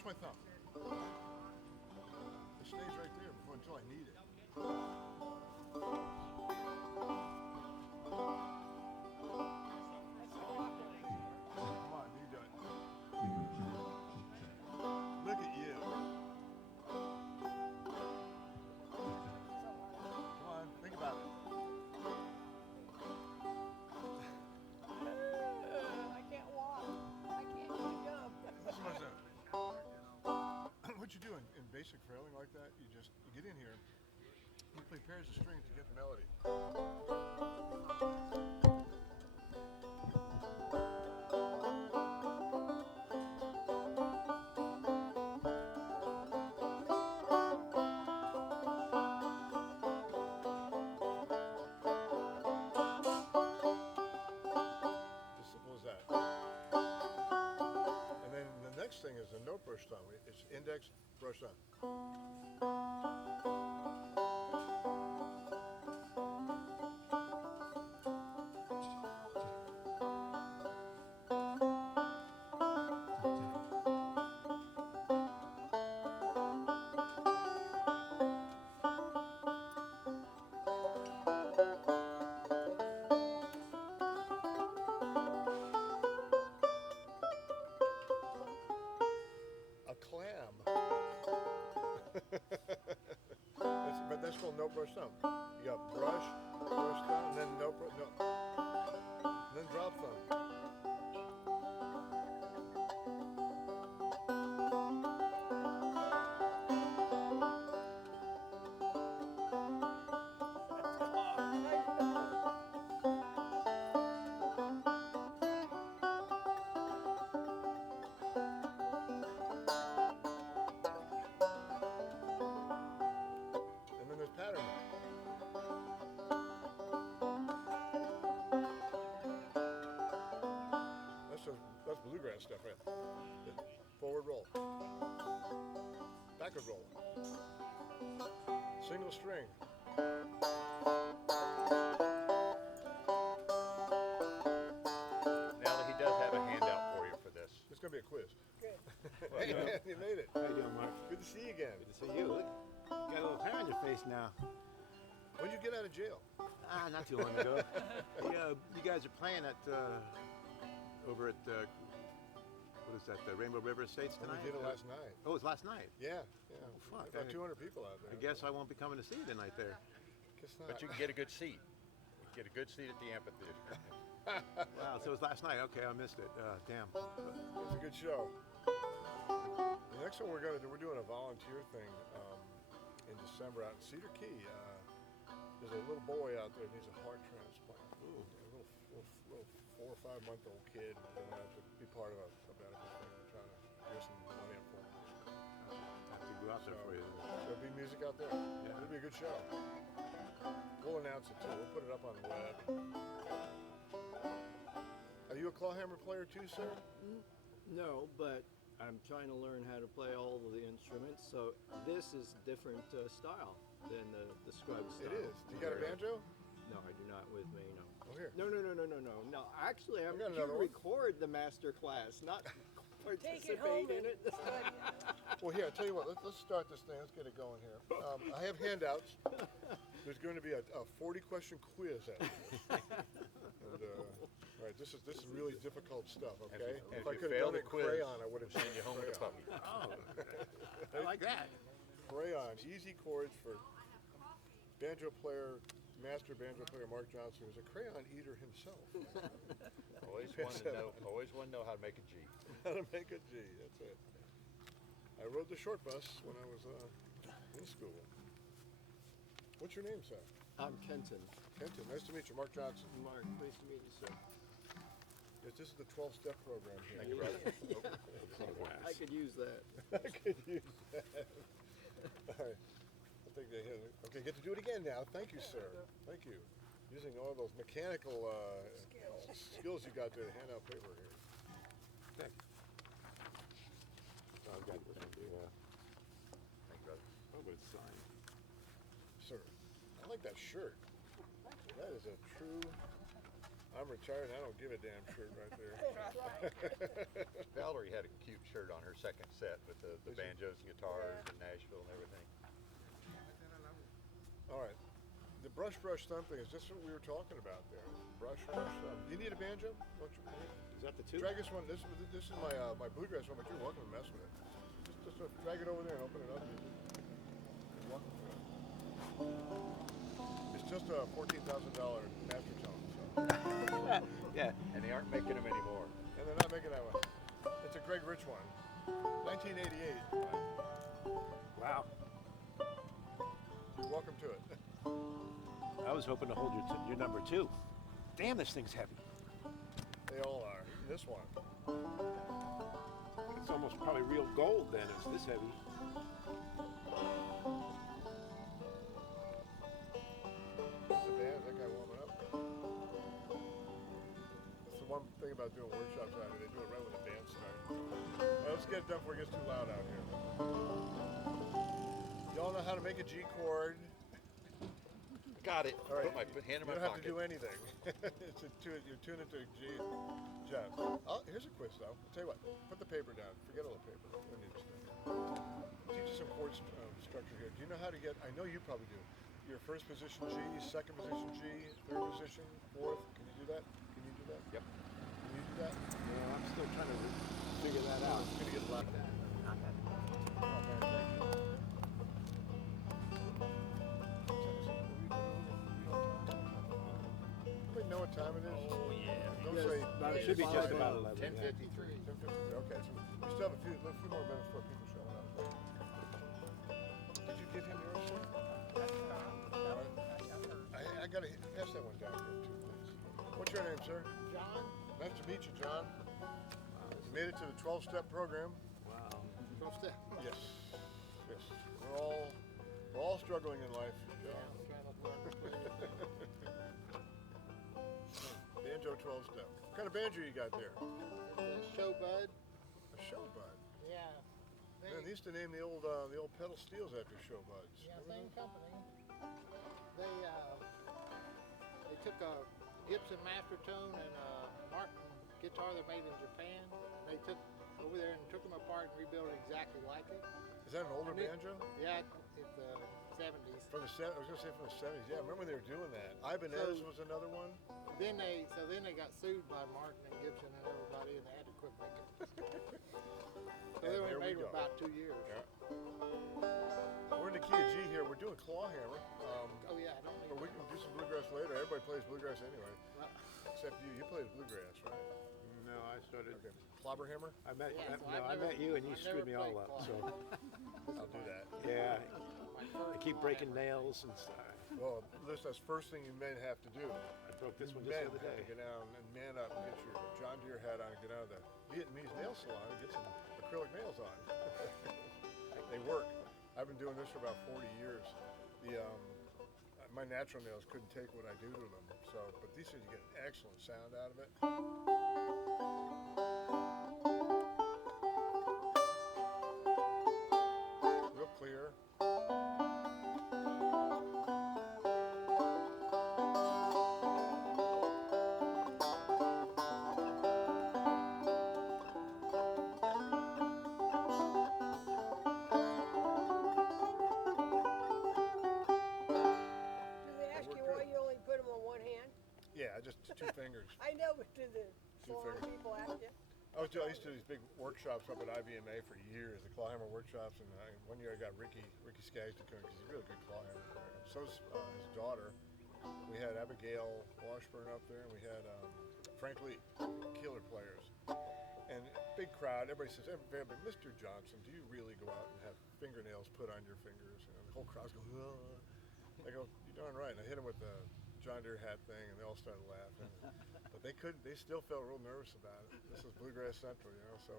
Touch my thumb. It stays right there until I need it. Come on, you do it. Look at you. Come on, think about it. I can't walk. I can't even jump. Listen, what you do in basic frailing like that, you get in here, you play pairs of strings to get the melody. As simple as that. And then the next thing is a note brush thumb. It's index, brush thumb. A clam. But that's called note brush thumb. You got brush thumb, and then note brush, no, and then drop thumb. And then there's pattern. That's bluegrass stuff, right? Forward roll. Backward roll. Single string. Now he does have a handout for you for this. It's going to be a quiz. Good. Hey, man, you made it. How you doing, Mark? Good to see you again. Good to see you. Look, got a little hair on your face now. When did you get out of jail? Not too long ago. Hey, you guys are playing at over at what is that? The Rainbow River Estates We tonight. did it last night. Oh, it was last night. Yeah, yeah. Oh, fuck. About 200 people out there. I guess I won't be coming to see you tonight there. Guess not. But you can get a good seat. You can get a good seat at the amphitheater. Wow, so it was last night. Okay, I missed it. Damn. It was a good show. The next one we're doing a volunteer thing in December out in Cedar Key. There's a little boy out there that needs a heart transplant. Ooh. A little 4 or 5 month old kid. We're going to have to be part of a medical thing. We're trying to get some money up for him. I have to go out there for you. There'll be music out there. Yeah. It'll be a good show. We'll announce it too. We'll put it up on the web. Are you a clawhammer player too, sir? No, but I'm trying to learn how to play all of the instruments. So this is different style than the scrub style. It is. Do you got a banjo? No, I do not with me. No. Oh, here. No. No. Actually, I'm got here to another one. record the master class, not Take it home participate in and it. study. Well, here, I'll tell you what. Let's start this thing. Let's get it going here. I have handouts. There's going to be a 40-question quiz after this. And, all right, this is really difficult stuff. Okay. If I you could have fail done the it in quiz, crayon, I would have send you home with a crayon. puppy. Oh, I like that. Crayon, easy chords for banjo player, master banjo player Mark Johnson, who's a crayon eater himself. Always want to know how to make a G. How to make a G, that's it. I rode the short bus when I was in school. What's your name, sir? I'm Kenton. Kenton, nice to meet you. Mark Johnson. Mark, nice to meet you, sir. Yes, this is the 12-step program here. Thank you, brother. I could use that. I could use that. All right. I think they hit it. Okay, get to do it again now. Thank you, sir. Thank you. Using all those mechanical skills you got there to hand out paper here. Thank you. Oh, I've got this one too. Thank you, brother. Oh, but it's signed. Sir, I like that shirt. That is a true I'm retired and I don't give a damn shirt right there. That's right. Valerie had a cute shirt on her second set with the Did she? banjos and guitars and Nashville and everything. All right. The brush thumping is just what we were talking about there. Brush thump. Do you need a banjo? Is that the two? Drag this one. This is my my bluegrass one, but you're welcome to mess with it. Just drag it over there and open it up. You're welcome to it. It's just a $14,000 master tone. So. Yeah. And they aren't making them anymore. And they're not making that one. It's a Greg Rich one. 1988. Wow. You're welcome to it. I was hoping to hold your number two. Damn, this thing's heavy. They all are. This one. It's almost probably real gold then. It's this heavy. This is the band. That guy warming up. That's the one thing about doing workshops out here. They do it right when the band starts. All right, let's get it done before it gets too loud out here. Y'all know how to make a G chord. Got it. All right. Put my hand in You my don't have to pocket. do anything. You're tuning to a G. Jeff. Oh, here's a quiz though. I'll tell you what. Put the paper down. Forget all the paper. We don't need this thing. Teach you some chord structure here. Do you know how to get? I know you probably do. Your first position G, second position G, third position, fourth. Can you do that? Can you do that? Yep. Can you do that? Yeah, I'm still trying to figure that out. It's gonna get loud. Oh, man, thank you. Anybody know what time it is? Oh, yeah. Don't Yes, say. It should be just about 11. 10:53. 10:53. Okay, so we still have a few more minutes before people showing up. Did you give him yours, sir? I gotta pass that one down here too, please. What's your name, sir? John, Nice to meet you, John. You made it to the 12-step program. Wow. 12 step. Yes. Yes. We're all struggling in life. Yeah, I'm trying to learn. Banjo 12-step. What kind of banjo you got there? It's a show bud. A show bud. Yeah. Man, they used to name the old pedal steels after show buds. Yeah, Remember same those? company. They took a Gibson Mastertone and a Martin guitar they made in Japan. They took over there and took them apart and rebuilt it exactly like it. Is that an older And it- banjo? Yeah, it's the 70s. From the I was gonna say from the 70s. Yeah, I remember they were doing that. IBMA was another one. Then they got sued by Martin and Gibson and everybody, and they had to quit making it. So And they only there we made them go. about 2 years. Yeah. We're in the key of G here. We're doing clawhammer. Oh yeah, I don't need. But we can do some bluegrass later. Everybody plays bluegrass anyway, Well, except you. You played bluegrass, right? No, I started. Okay. Clobberhammer. I met, Yeah, so I I've met never- you and you I've screwed never me all played up. So I'll do that. yeah, my I first keep breaking clawhammer. nails and stuff. Well, listen, that's the first thing you men have to do. I broke this one just Men the other have day. to get down and man up and get your John Deere hat on and get out of the Vietnamese nail salon and get some acrylic nails on. They work. I've been doing this for about 40 years. My natural nails couldn't take what I do to them. So, but these things, you get an excellent sound out of it. Real clear. Do they ask you why you only put them on one hand? Yeah, just two fingers. I know, but do the salon fingers. people ask you? I used to do these big workshops up at IBMA for years, the clawhammer workshops, and one year I got Ricky Skaggs to come because he's a really good clawhammer player. So's his daughter. We had Abigail Washburn up there, and we had Frank Lee, killer players. And big crowd, everybody says, Mr. Johnson, do you really go out and have fingernails put on your fingers? And the whole crowd's going, oh. I go, you're darn right. And I hit him with the John Deere hat thing, and they all started laughing. But they still felt real nervous about it. This is Bluegrass Central, you know. So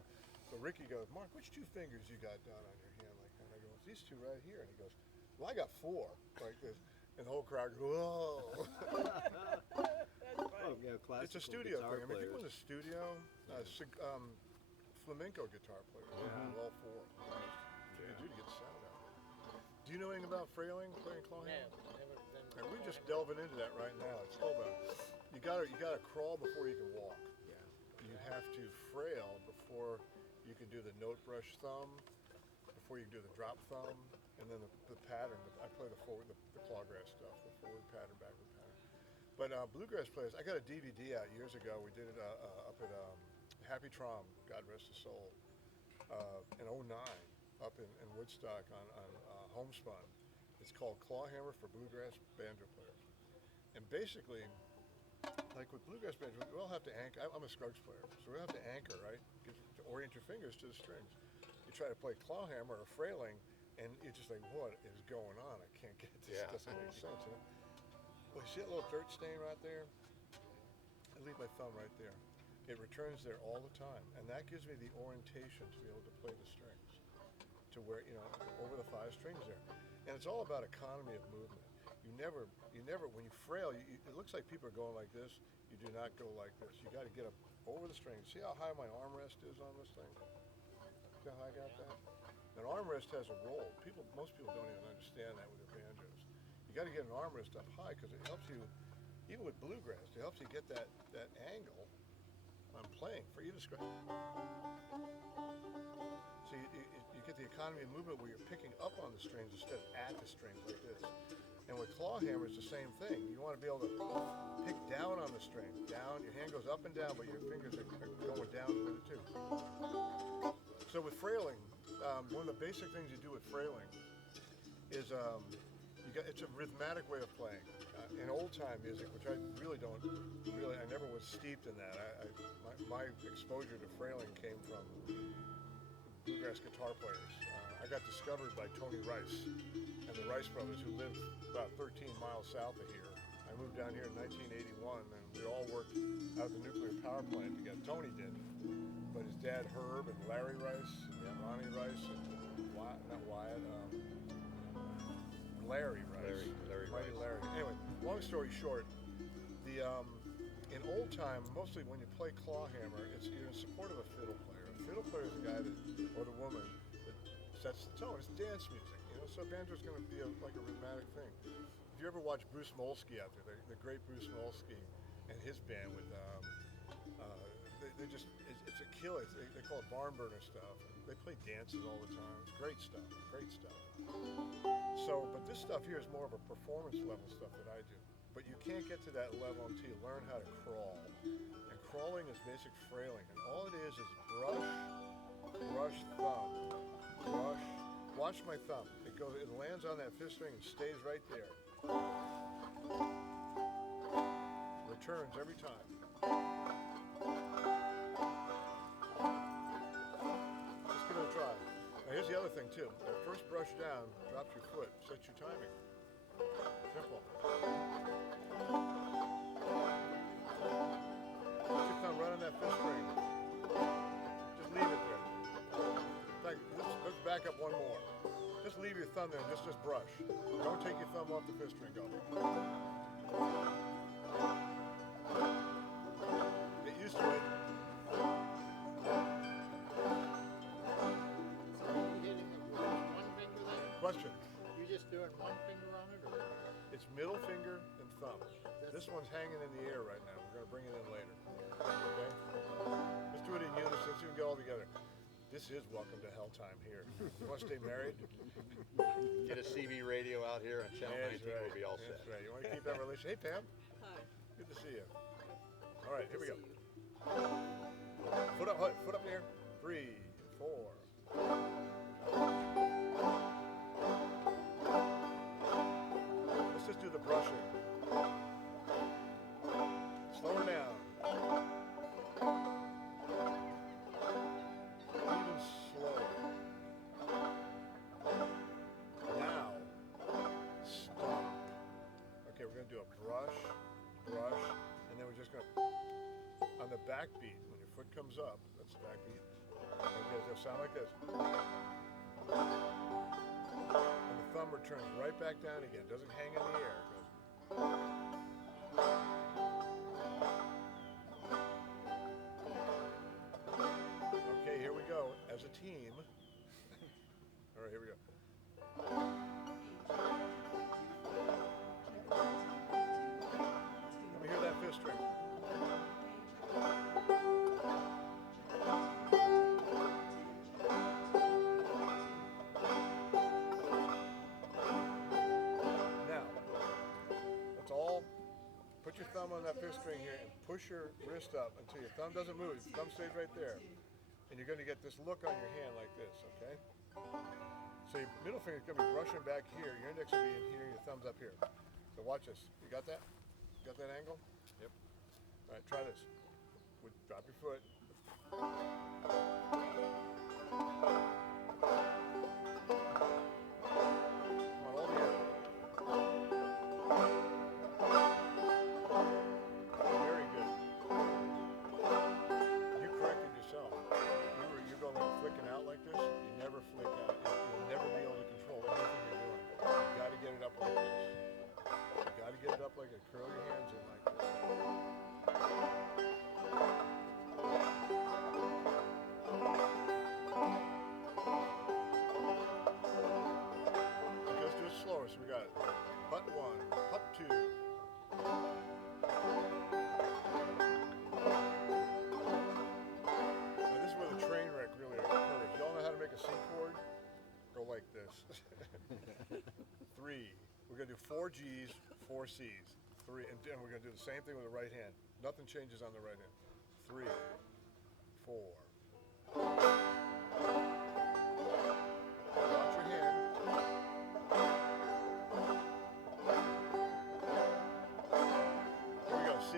Ricky goes, Mark, which two fingers you got down on your hand like that? And I go, it's these two right here. And he goes, well, I got four like this. And the whole crowd goes, whoa. Oh, yeah, classical It's a studio guitar thing. I mean, people in players. the studio, flamenco guitar players, they do all four. What you do to get the sound out of it. Do you know anything about frailing, playing clawhammer? No, never done And we're just delving into that right now. It's called you gotta crawl before you can walk. Yeah. You have to frail before you can do the note brush thumb, before you can do the drop thumb, and then the pattern. I play the clawgrass stuff, the forward pattern, backward pattern. But bluegrass players, I got a DVD out years ago. We did it up at Happy Trom, God rest his soul, in '09, up in Woodstock on Homespun. It's called Clawhammer for Bluegrass Banjo Players. And basically, like with bluegrass banjo, we all have to anchor. I'm a Scruggs player, so we have to anchor, right? To orient your fingers to the strings. You try to play clawhammer or frailing, and you're just like, what is going on? I can't get this. Yeah. Doesn't make sense. You know? Well, you see that little dirt stain right there? I leave my thumb right there. It returns there all the time, and that gives me the orientation to be able to play the strings, to where, you know, over the 5 strings there. And it's all about economy of movement. You never, when you frail, it looks like people are going like this. You do not go like this. You got to get up over the strings. See how high my armrest is on this thing? See how I got that? An armrest has a roll. Most people don't even understand that with their banjos. You got to get an armrest up high because it helps you, even with bluegrass, it helps you get that angle on playing for you to scratch. So you get the economy of movement where you're picking up on the strings instead of at the strings like this. And with clawhammer, it's the same thing. You want to be able to pick down on the string. Down, your hand goes up and down, but your fingers are going down with it too. So with frailing, one of the basic things you do with frailing is it's a rhythmic way of playing. In old time music, which I never was steeped in that. My exposure to frailing came from bluegrass guitar players. I got discovered by Tony Rice and the Rice brothers, who lived about 13 miles south of here. I moved down here in 1981, and we all worked out at the nuclear power plant together. Tony did, but his dad Herb and Larry Rice and Ronnie Rice and Larry Rice. Larry Mighty Rice. Larry. Anyway, long story short, in old time, mostly when you play clawhammer, you're in support of a fiddle player. A fiddle player is the guy or the woman that sets the tone. It's dance music, you know. So banjo's going to be like a rhythmic thing. If you ever watch Bruce Molsky out there, the great Bruce Molsky and his band with, it's a killer. They call it barn burner stuff. They play dances all the time. It's great stuff. So, but this stuff here is more of a performance level stuff that I do. But you can't get to that level until you learn how to crawl. And crawling is basic frailing. And all it is brush, thumb, brush. Watch my thumb. It lands on that 5th string and stays right there. Returns every time. Let's give it a try. Now here's the other thing too. That first brush down drops your foot, sets your timing. Simple. Put your thumb right on that 5th string. Just leave it there. In fact, let's back up one more. Just leave your thumb there and just brush. Don't take your thumb off the 5th string. Go. Get used to it. Question. You just doing one finger on it, or? It's middle finger and thumb. This one's hanging in the air right now. We're going to bring it in later. Okay? Let's do it in unison. Let's even get all together. This is Welcome to Hell Time here. You want to stay married? Get a CB radio out here on Channel 19, right. we'll be all set. That's right. You want to keep that relationship? Hey, Pam. Hi. Good to see you. All right, here we go. Foot up in the air. 3, 4. Let's just do the brushing. Slow her down. Even slower. Now, stop. Okay, we're going to do a brush, and then we're just going to, on the back beat, when your foot comes up, that's the back beat. Okay, it'll sound like this. And the thumb returns right back down again. Doesn't hang in the air. It goes. Okay, here we go. As a team. All right, here we go. Let me hear that 5th string. the string here and push your wrist up until your thumb doesn't move. Your thumb stays right there. And you're going to get this look on your hand like this, okay? So your middle finger's going to be brushing back here. Your index will be in here, your thumb's up here. So watch this. You got that? Got that angle? Yep. All right, try this. Drop your foot. Curl your hands in like this. Okay, let's do it slower. So we got it. Putt 1, putt 2. Now this is where the train wreck really occurs. Y'all know how to make a C chord? Go like this. 3. We're going to do 4 G's, 4 C's. 3, and we're going to do the same thing with the right hand. Nothing changes on the right hand. 3, 4. Watch your hand. Here we go, C.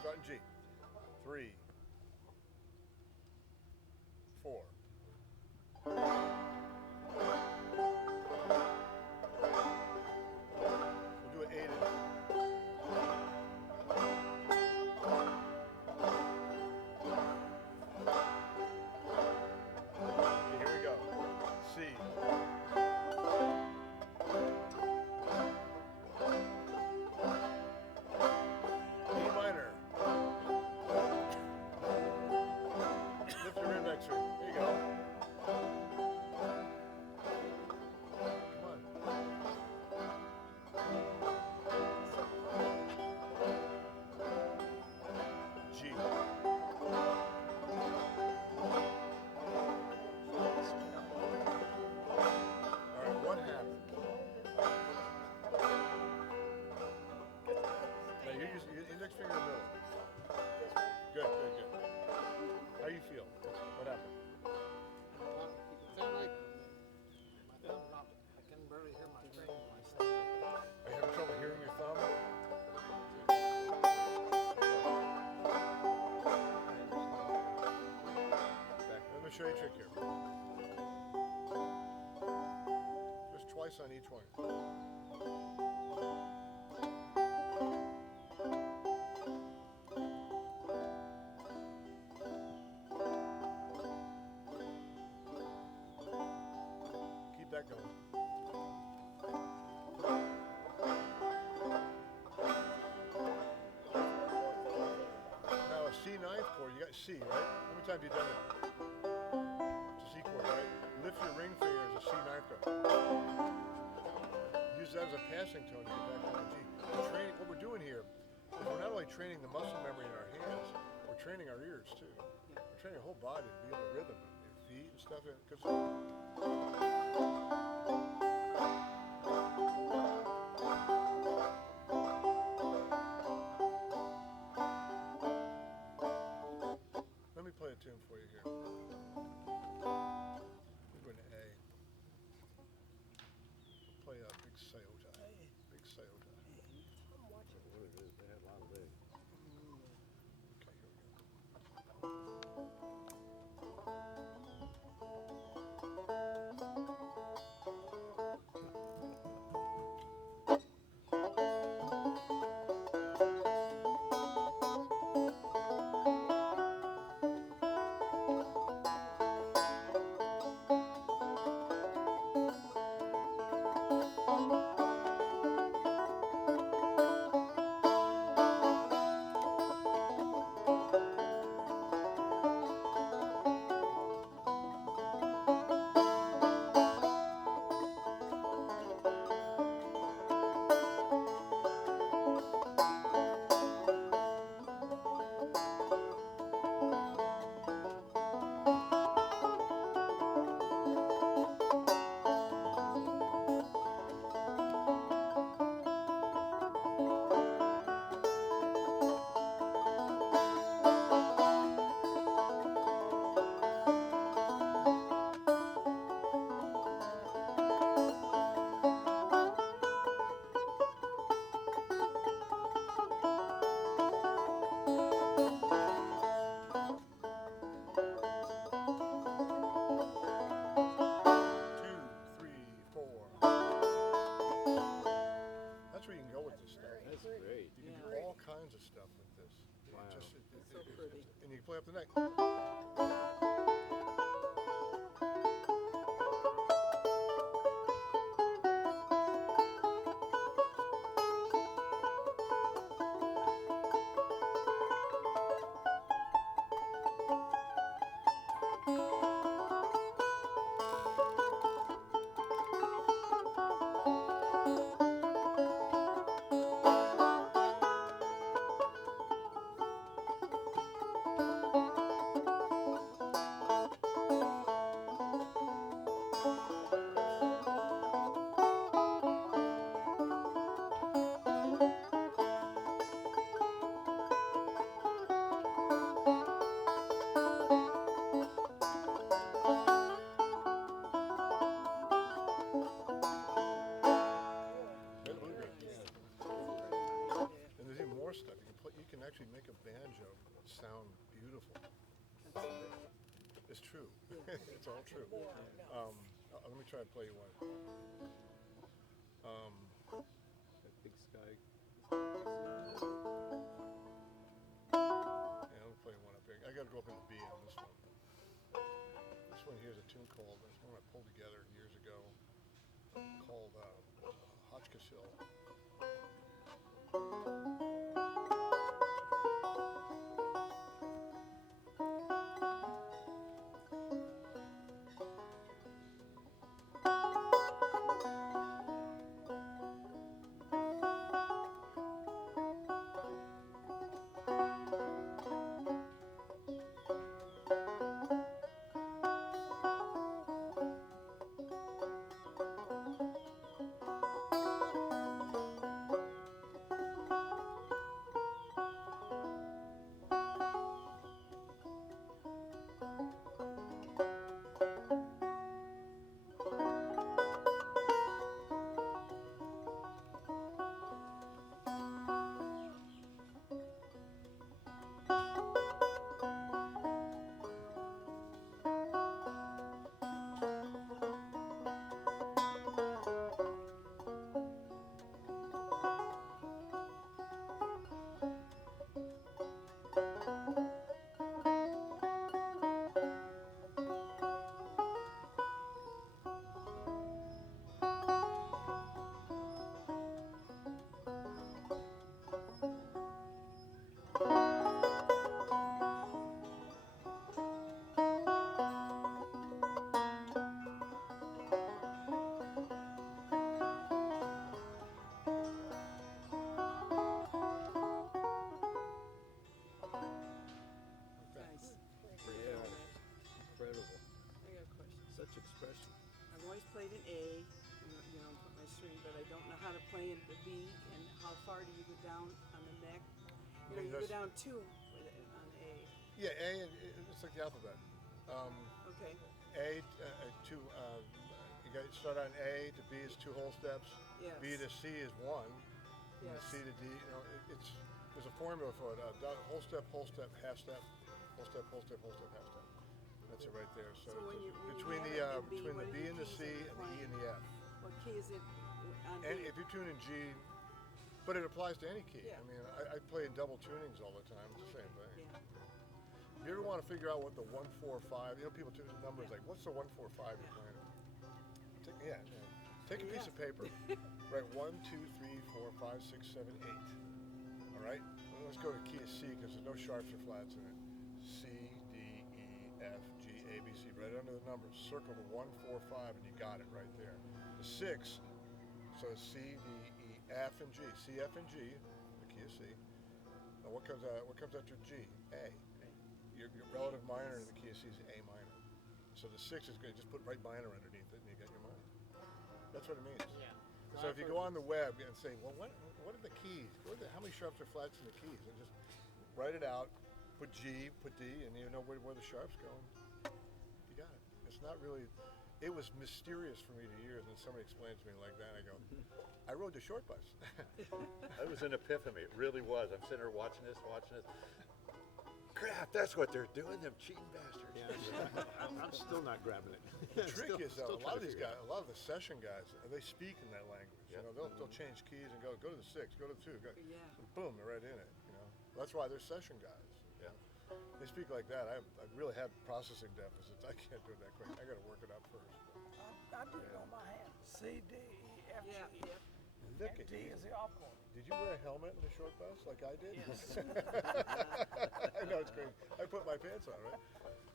Start in G. 3, 4. We'll do it 8 in. Okay, here we go. C. Show you a trick here. Just twice on each one. Keep that going. Now a C ninth chord, you got C, right? How many times have you done that? Right? Lift your ring finger as a C ninth chord. Use that as a passing tone to get back down to G. What we're doing here is we're not only training the muscle memory in our hands, we're training our ears too. We're training our whole body to be able to rhythm your feet and stuff. Let me play a tune for you here. Play a big Sayota. Big Sayota. I'm watching. What it is, they had a lot of legs. Okay, here we go. That's where you can go with this stuff. That's great. You can do Yeah. all kinds of stuff with this. Wow. So pretty. And you can play up the neck. And bluegrass. And there's even more stuff. You can actually make a banjo sound beautiful. It's true. It's all true. Let me try to play you one. That big sky. Yeah, let me play one up here. I gotta go up in the B on this one. This one here is a tune called, it's one I pulled together years ago, called Hotchkiss Hill. Nice. Yeah. Incredible. I got a question. Such expression. I've always played an A, put my string, but I don't know how to play in the B, and how far do you go down on the neck? You go down two with it on A. Yeah, A, it's like the alphabet. Okay. A to you got to start on A to B is 2 whole steps. Yes. B to C is 1. And Yes. C to D. There's a formula for it. Whole step, half step, whole step, half step. That's it right there. So, So when you between have the it in B, between what the are B the and the keys C that you're and the E playing? and the F. What key is it on And B? if you tune in G, but it applies to any key. Yeah. I mean, I play in double tunings all the time. It's the same thing. Yeah. If you ever want to figure out what the 1, 4, 5, people tune the numbers like, what's the 1, 4, 5 you're playing? Take a piece of paper. Write 1, 2, 3, 4, 5, 6, 7, 8. All right. Well, let's go to key of C because there's no sharps or flats in it. C, D, E, F, G, A, B, C. Right under the numbers. Circle the 1, 4, 5, and you got it right there. The 6. So C, D, E, F, and G. C, F, and G. The key of C. Now what comes after G? A. Your relative minor in the key of C is A minor. So the 6 is good. Just put right minor underneath it, and you got your minor. That's what it means. Yeah. So if you go on the web and say, well, what are the keys? How many sharps or flats in the keys? And just write it out. Put G, put D, and you know where the sharps go. You got it. It's not really. It was mysterious for me to years, and somebody explains to me like that. I go, I rode the short bus. It was an epiphany. It really was. I'm sitting there watching this. crap, that's what they're doing, them cheating bastards. Yeah, I'm still not grabbing it. The trick is though, still a lot trying of to these figure guys, a lot of the session guys, they speak in that language. Yep. You know, they'll change keys and go to the 6, go to the 2, go, Yeah. and boom, they're right in it. You know, that's why they're session guys. Yeah. They speak like that. I really have processing deficits. I can't do it that quick. I got to work it up first. I do it on my hand. C, D, E, F, G. Yeah, yeah. Look And at D you. is the off chord. Did you wear a helmet in the short bus like I did? Yes. I know it's crazy. I put my pants on, right?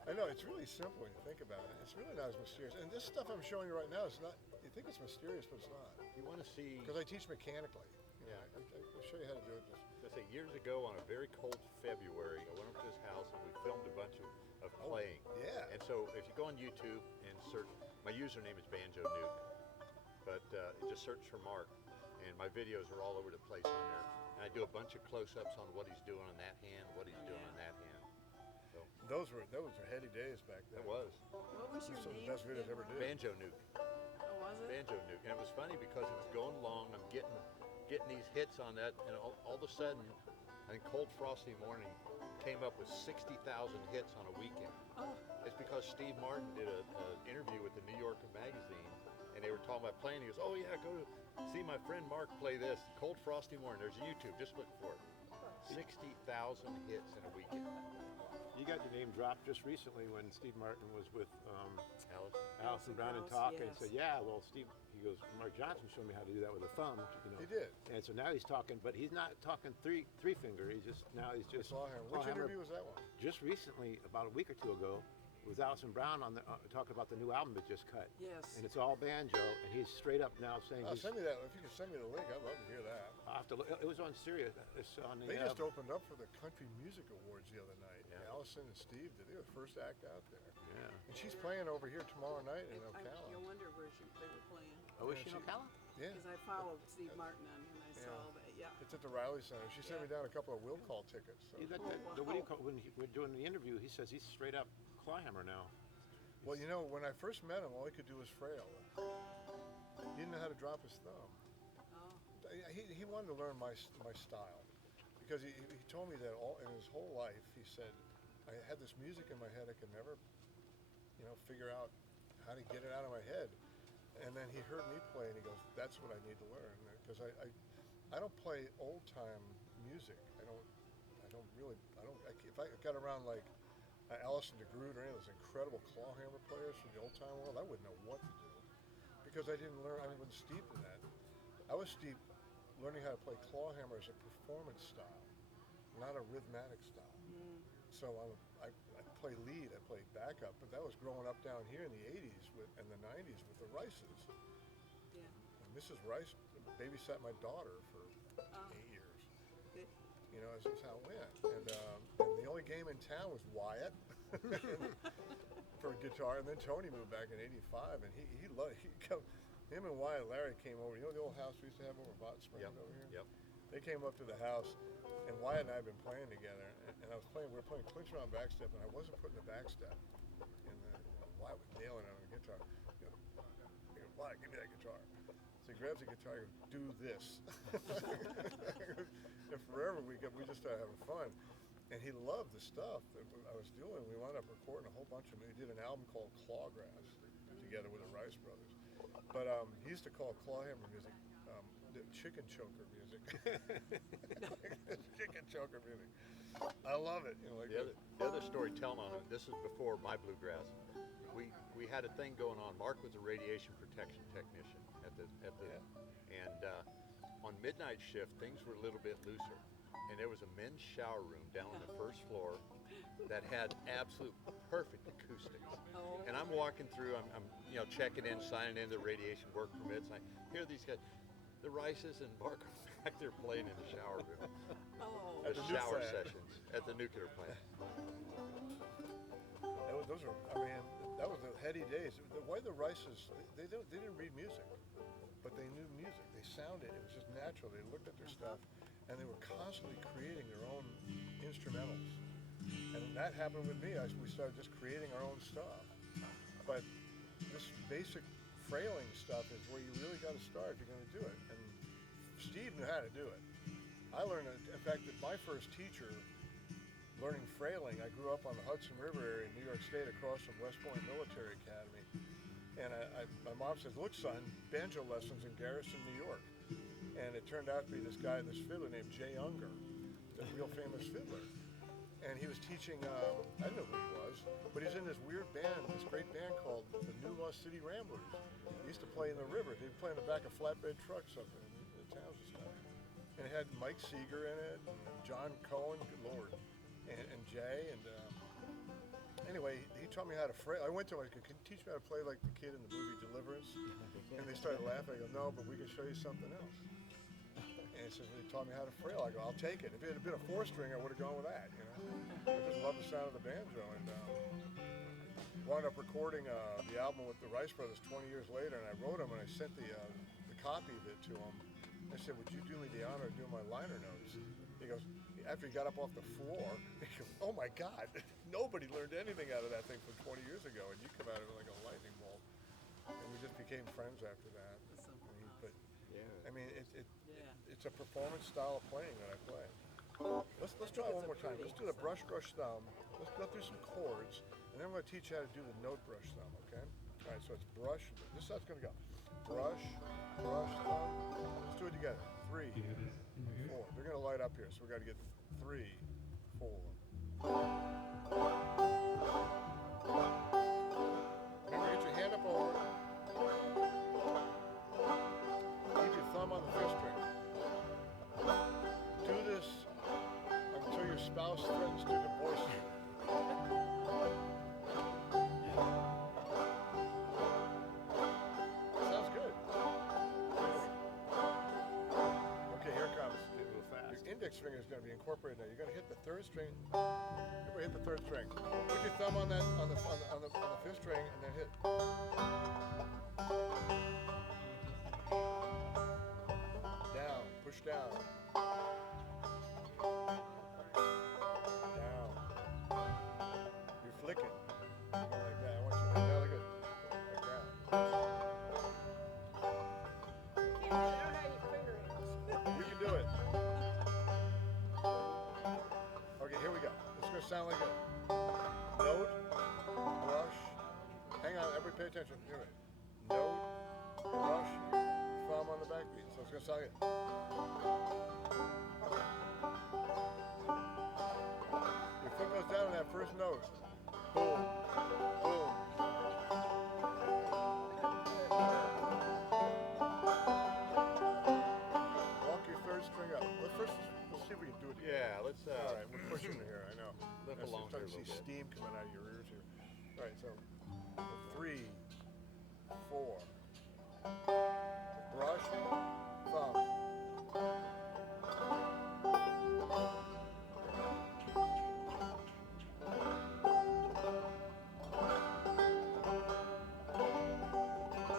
I know it's really simple when you think about it. It's really not as mysterious. And this stuff I'm showing you right now is not. You think it's mysterious, but it's not. You want to see? Because I teach mechanically. You know, Yeah. I'll show you how to do it. Just, I say years ago on a very cold February, I went over to his house and we filmed a bunch of playing. yeah. And so if you go on YouTube and search, my username is Banjo Nuke, but just search for Mark, and my videos are all over the place on there. And I do a bunch of close-ups on what he's doing on that hand, what he's doing on that hand. So Those were heady days back then. it was What was your Some of the name? best videos ever did. Banjo Nuke, Oh, was it? Banjo Nuke, and it was funny because it was going along. I'm getting these hits on that, and all of a sudden, I think Cold Frosty Morning came up with 60,000 hits on a weekend. Oh, It's because Steve Martin did an interview with the New Yorker magazine, and they were talking about playing. He goes, "Oh yeah, go to see my friend Mark play this Cold Frosty Morning. There's YouTube. Just look for it. 60,000 hits in a weekend." You got your name dropped just recently when Steve Martin was with Alice, Allison Brown and Krauss, talking. And yes. said, yeah, well, Steve, he goes, Mark Johnson showed me how to do that with a thumb. You know. He did. And so now he's talking, but he's not talking three finger. He's just Clawhammer. Which Clawhammer. interview was that one? Just recently, about a week or two ago, was Allison Brown on the talking about the new album that just cut. yes. And it's all banjo, and he's straight up now saying Oh, he's. send me that. If you could send me the link, I'd love to hear that. I'll have to look. It was on Sirius. It's on the. They just opened up for the Country Music Awards the other night. Yeah. Allison and Steve did. They were the first act out there. Yeah. And she's playing over here tomorrow night in I Ocala. wonder where they were playing. Oh, is Yeah, she she- in Ocala? Yeah. Because I followed Steve Martin on and I saw Yeah. that. Yeah. It's at the Riley Center. She sent me down a couple of will call tickets. So. You got that, what do you call, when we're doing the interview, he says he's straight up Clawhammer now. Well, you know, when I first met him, all he could do was frail. He didn't know how to drop his thumb. Oh. He wanted to learn my style because he told me that all in his whole life. He said, I had this music in my head. I could never, figure out how to get it out of my head. And then he heard me play, and he goes, "That's what I need to learn." Because I don't play old time music. I if I got around like Allison DeGroot or any of those incredible clawhammer players from the old time world, I wouldn't know what to do because I didn't learn. I wasn't steeped in that. I was steeped learning how to play clawhammer as a performance style, not a rhythmatic style. So I play lead, I play backup, but that was growing up down here in the 80s and the 90s with the Rices. Yeah. And Mrs. Rice babysat my daughter for 8 years. Good. You know, that's how it went. And the only game in town was Wyatt for guitar, and then Tony moved back in '85, and him and Wyatt Larry came over. You know the old house we used to have over Bottom Springs over here? Yep. They came up to the house, and Wyatt and I had been playing together, and we were playing clinch around backstep, and I wasn't putting the backstep. And Wyatt was nailing it on the guitar. He goes, "Wyatt, give me that guitar." So he grabs the guitar, he goes, "Do this." And forever we just started having fun. And he loved the stuff that I was doing. We wound up recording a whole bunch of them. We did an album called Clawgrass together with the Rice Brothers. But he used to call clawhammer music the chicken choker music. Chicken choker music. I love it. The other story telling on it. This is before my bluegrass. We had a thing going on. Mark was a radiation protection technician and on midnight shift things were a little bit looser, and there was a men's shower room down on the first floor that had absolute perfect acoustics. Oh. And I'm walking through. I'm checking in, signing in the radiation work permits. And I hear these guys, the Rices and Mark are back there playing in the shower room. Oh. The the nuke shower plant. sessions at the nuclear plant. That was the heady days. Why the Rices? They didn't read music, but they knew music. They sounded. It was just natural. They looked at their stuff, and they were constantly creating their own instrumentals. And that happened with me. We started just creating our own stuff. But this basic frailing stuff is where you really got to start if you're going to do it. And Steve knew how to do it. I learned it. In fact, that my first teacher learning frailing. I grew up on the Hudson River area in New York State across from West Point Military Academy. And my mom says, look, son, banjo lessons in Garrison, New York. And it turned out to be this guy, this fiddler named Jay Unger, the real famous fiddler. And he was teaching, I didn't know who he was, but he's in this weird band, this great band called the New Lost City Ramblers. He used to play in the river. They would play in the back of flatbed trucks up in the towns and stuff. And it had Mike Seeger in it, and John Cohen, good Lord, and Jay. And anyway, he taught me how to frail. I went to him, I said, can you teach me how to play like the kid in the movie Deliverance? And they started laughing. I go, no, but we can show you something else. And he said, well, he taught me how to frail. I go, I'll take it. If it had been a 4-string, I would have gone with that, you know. I just love the sound of the banjo. And wound up recording the album with the Rice Brothers 20 years later, and I wrote him and I sent the copy of it to him. I said, would you do me the honor of doing my liner notes? He goes, after he got up off the floor, he goes, oh my God, nobody learned anything out of that thing from 20 years ago, and you come out of it like a lightning bolt. And we just became friends after that. But I mean, it's a performance style of playing that I play. Let's try it one more time. Let's do the brush thumb. Let's go through some chords, and then I'm going to teach you how to do the note brush thumb, okay? All right, so it's brush. This is how it's going to go. Brush, thumb. Let's do it together. 3, 4. They're going to light up here, so we got to get 3, 4. Remember, get your hand up over. Keep your thumb on the fifth string. Do this until your spouse threatens to divorce you. Sounds good. Okay, here it comes. Your index finger is going to be incorporated now. You're going to hit the third string. Everybody hit the third string. Put your thumb on the fifth string and then hit. Down. Push down. Down. You're flicking. Like that. I want you to hit down like it. Like that. I don't have any fingernails. You can do it. Okay, here we go. It's going to sound like a note, brush. Hang on, everybody pay attention. Here we go. Note, brush, thumb on the backbeat. So it's going to sound like it. Your foot goes down on that first note. Boom, boom. Walk your third string up. Let's see if we can do it together. Yeah, let's. All right, we're pushing it here. I know. Lift I'm along starting here a to see little bit. steam coming out of your ears here. All right, so 3, 4. Brush, thumb.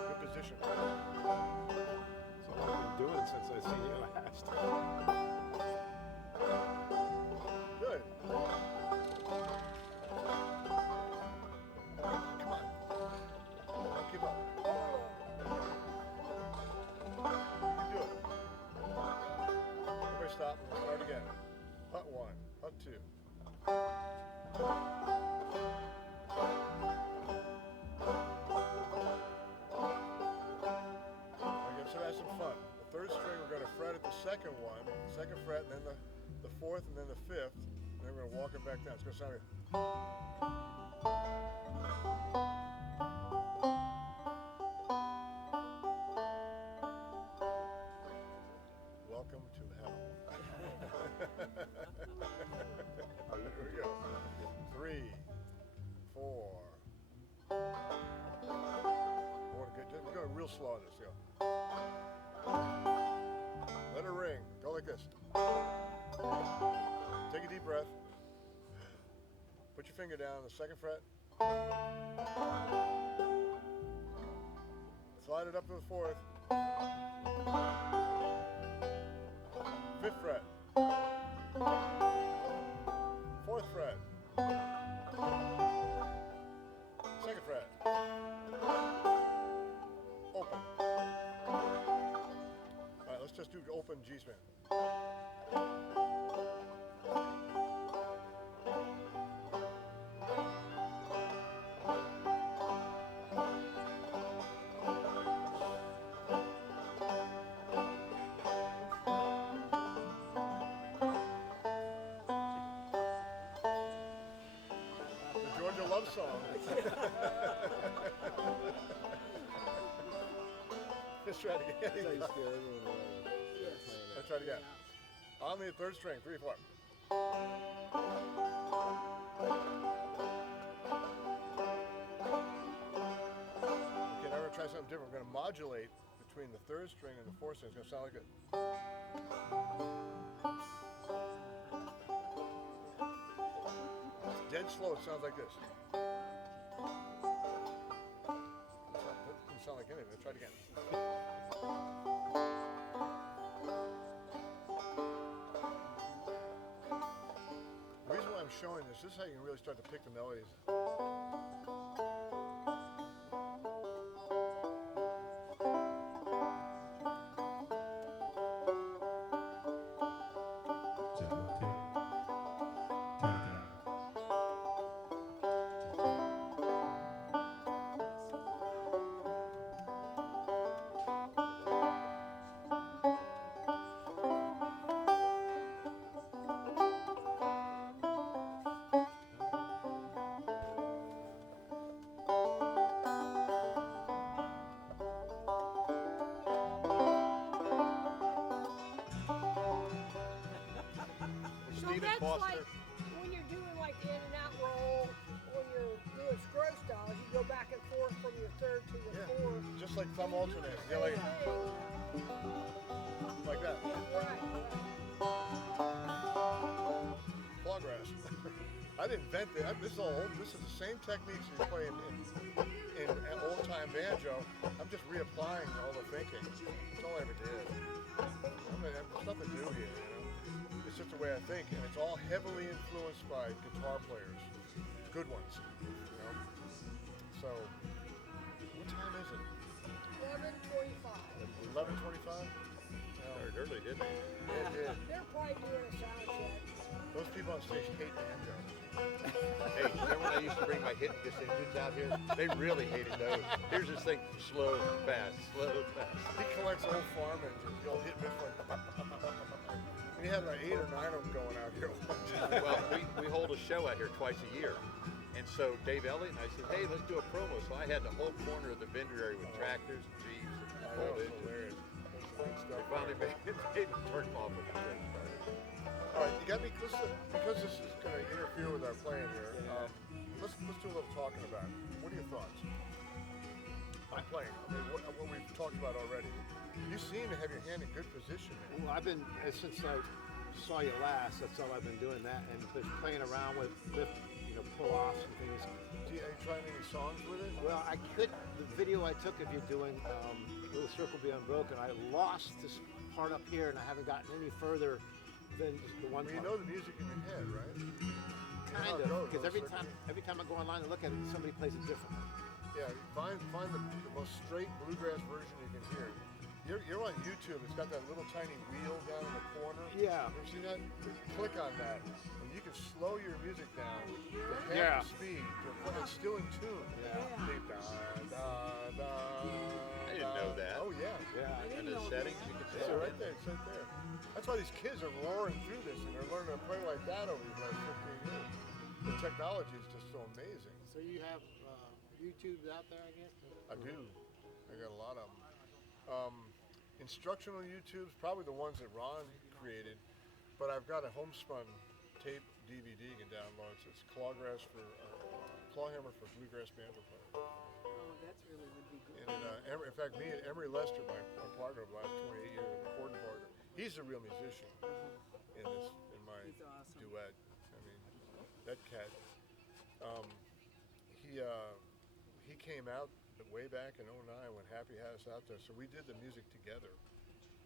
Good position. That's all I've been doing since I seen you last. Good. Come on. Now keep up. You can do it. Everybody stop. We'll start again. Hut 1. Hut 2. Okay, so have some fun. The third string we're going to fret at the second one, second fret, and then the fourth, and then the fifth. And then we're going to walk it back down. It's going to sound like. Welcome to hell. Here we go. 3, 4. We're going real slow on this. Go. Let it ring. Go like this. Take a deep breath. Put your finger down on the second fret. Slide it up to the fourth. Fifth fret. Fourth fret. Second fret. Open. All right, let's just do open G string. song. Let's try it again. Thanks, good. Everyone will Yes. Let's try it again. On the third string, 3, 4. Okay, now we're gonna try something different. We're gonna modulate between the third string and the fourth string. It's gonna sound like it. It's dead slow. It sounds like this. That doesn't sound like anything. Let's try it again. The reason why I'm showing this is how you can really start to pick the melodies. So Stephen that's Foster. like when you're doing like the in and out roll, when you're doing scroll styles, you go back and forth from your third to your Yeah. fourth. Just like thumb alternating. Yeah, like that. Right. Clawgrass. I didn't invent it. This is all old. This is the same techniques you play in old time banjo. I'm just reapplying all the thinking. That's all I ever did. There's nothing new here, you know. It's just the way I think, and it's all heavily influenced by guitar players, good ones, you know. So, what time is it? 11:25. 11:25. Started early, didn't they? Yeah, it did. They're probably doing a sound check. Those people on stage hate banjo. Hey, remember when I used to bring my hidden descendants out here? They really hated those. Here's this thing, slow, fast, slow, fast. He collects old farm engines, the old hit miss one. And he had like 8 or 9 of them going out here. Well, we hold a show out here twice a year. And so Dave Elliott and I said, hey, let's do a promo. So I had the whole corner of the vendor area with tractors and Jeeps and I the whole know, it's engine. hilarious. That's great They stuff. finally made me turn them off when the show started. All right, you got me. Because this is going to interfere with our plan here. Let's do a little talking about it. What are your thoughts? I'm playing. I mean, what we've talked about already. You seem to have your hand in good position, man. Well, I've been since I saw you last. That's all I've been doing that and just playing around with lift, pull-offs and things. Are you trying any songs with it? Well, I could. The video I took of you doing "Little Circle Be Unbroken," I lost this part up here, and I haven't gotten any further than just the one. Well, you know the music in your head, right? Kind of, because every time I go online and look at it, somebody plays it differently. Yeah, find the most straight bluegrass version you can hear. You're on YouTube. It's got that little tiny wheel down in the corner. Yeah. You see that? Click on that, and you can slow your music down to half Yeah. the speed. It's still in tune. Yeah. Da, da, da, I didn't know that. Oh yeah. Yeah. And the settings, you can It's see right there. It's right there. That's why these kids are roaring through this, and they're learning to play like that over these last 15 years. The technology is just so amazing. So you have YouTubes out there, I guess? I do. I got a lot of them. Instructional YouTubes, probably the ones that Ron created, but I've got a homespun tape DVD you can download. It's Clawgrass for Clawhammer for Bluegrass Banjo player. Oh, that's really would be good. And in fact, me and Emery Lester, my partner of the last 28 years, recording partner, he's a real musician in my He's awesome. duet. I mean, that cat. He came out way back in '09 when Happy had us out there, so we did the music together,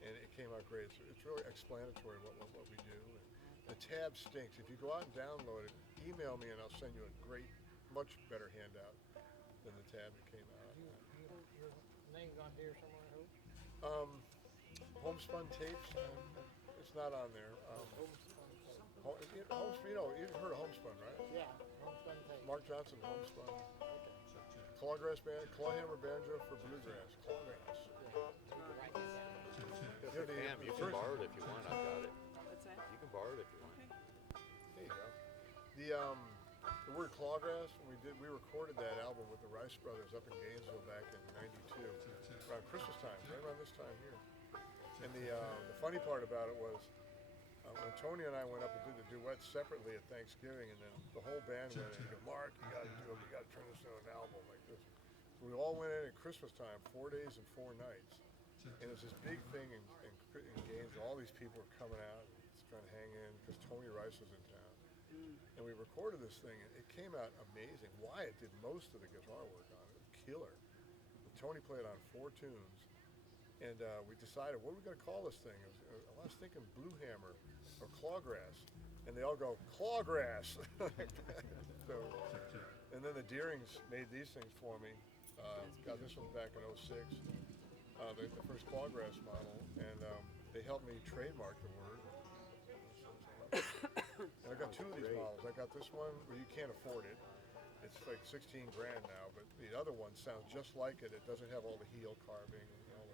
and it came out great. It's really explanatory what we do. And the tab stinks. If you go out and download it, email me and I'll send you a great, much better handout than the tab that came out. Your name's on here somewhere, I hope. Homespun tapes. It's not on there. You've heard of Homespun, right? Yeah, homespun tape. Mark Johnson, Homespun. Clawgrass Banjo, Clawhammer Banjo for Bluegrass. Clawgrass. Pam, you can borrow it if you want. I've got it. What's that? You can borrow it if you want. There you go. the word Clawgrass, when we recorded that album with the Rice Brothers up in Gainesville back in '92, around Christmas time, right around this time here. And the funny part about it was when Tony and I went up and did the duets separately at Thanksgiving, and then the whole band went in and go, Mark, you got to do it. We got to turn this into an album like this. So we all went in at Christmas time, 4 days and 4 nights. And it was this big thing in Gainesville. All these people were coming out and trying to hang in because Tony Rice was in town. And we recorded this thing, and it came out amazing. Wyatt did most of the guitar work on it. Killer. And Tony played on 4 tunes. And we decided, what are we going to call this thing? I was thinking Blue Hammer or Clawgrass. And they all go, Clawgrass! So, and then the Deerings made these things for me. Got this one back in '06, the first Clawgrass model. And they helped me trademark the word. And I got 2 of these models. I got this one where you can't afford it. It's like 16 grand now, but the other one sounds just like it. It doesn't have all the heel carving. And all